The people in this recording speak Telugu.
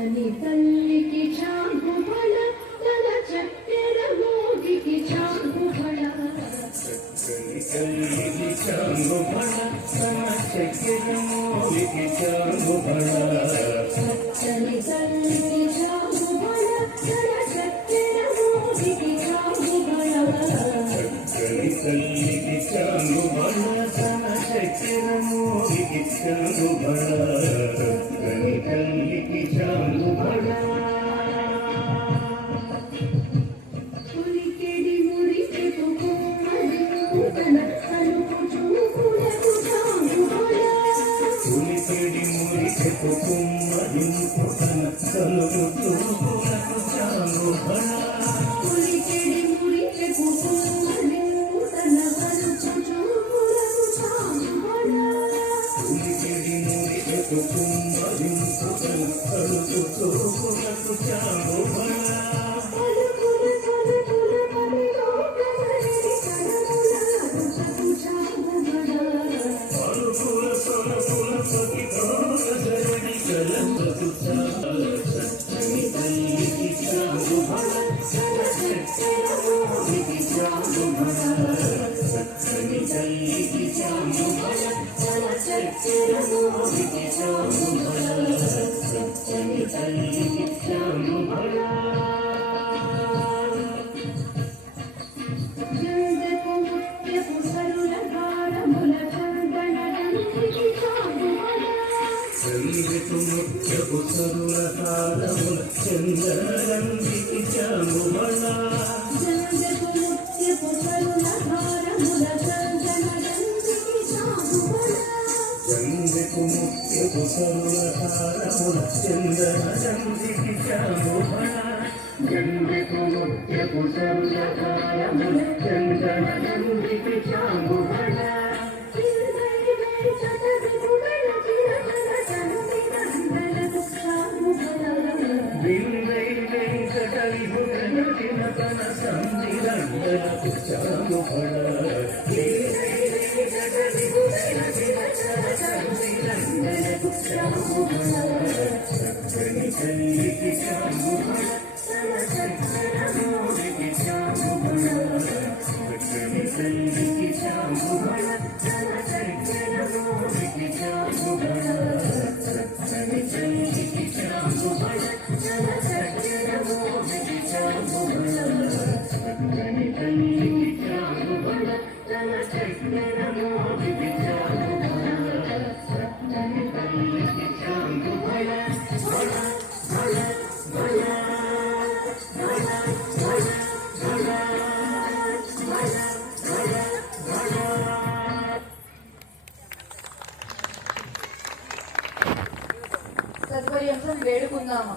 చక్కని తల్లికి చాంగుబళ తన చక్కెర మోగికి చాంగుబళ చక్కని తల్లికి చాంగుబళ తన చక్కెర మోగికి చాంగుబళ చక్కని తల్లికి చాంగుబళ తన చక్కెర మోగికి చాంగుబళ చక్కని తల్లికి చాంగుబళ తన చక్కెర మోగికి చాంగుబళ తల్లికి చాంగుబళ పులికెడి మురికెకు కొమ్మది తన కలుపు చూపులకు చాంగుబళ పులికెడి మురికెకు కొమ్మది తన కలుపు చూపులకు చాంగుబళ పులికెడి మురికెకు కొమ్మది తన కలుపు చూపులకు చాంగుబళ పులికెడి మురికెకు కొమ్మది తన కలుపు చూపులకు చాంగుబళ చంద్రగంధికి చాంగుబళ చంద్రకు ముఖ్యపు సరులహారముల చంద్రగంధికి చాంగుబళ చంద్రకు ముఖ్యపు సరులహారముల చంద్రగంధికి చాంగుబళ విందై వెంకటరి భుజన తన సంధిరంగలకు చాంగుబళ చక్కని తల్లికి చాంగుబళ మోడికి చాంగుబళ చక్కని తల్లికి చాంగుబళ మోడికి చాంగుబళ చక్కని తల్లికి చాంగుబళ మోడికి చాంగుబళ చక్కని తల్లికి చాంగుబళ తన చక్కెర మోడికి చాంగుబళ చక్కని తల్లికి చాంగుబళ సత్వర్యంతో వేడుకుందామా.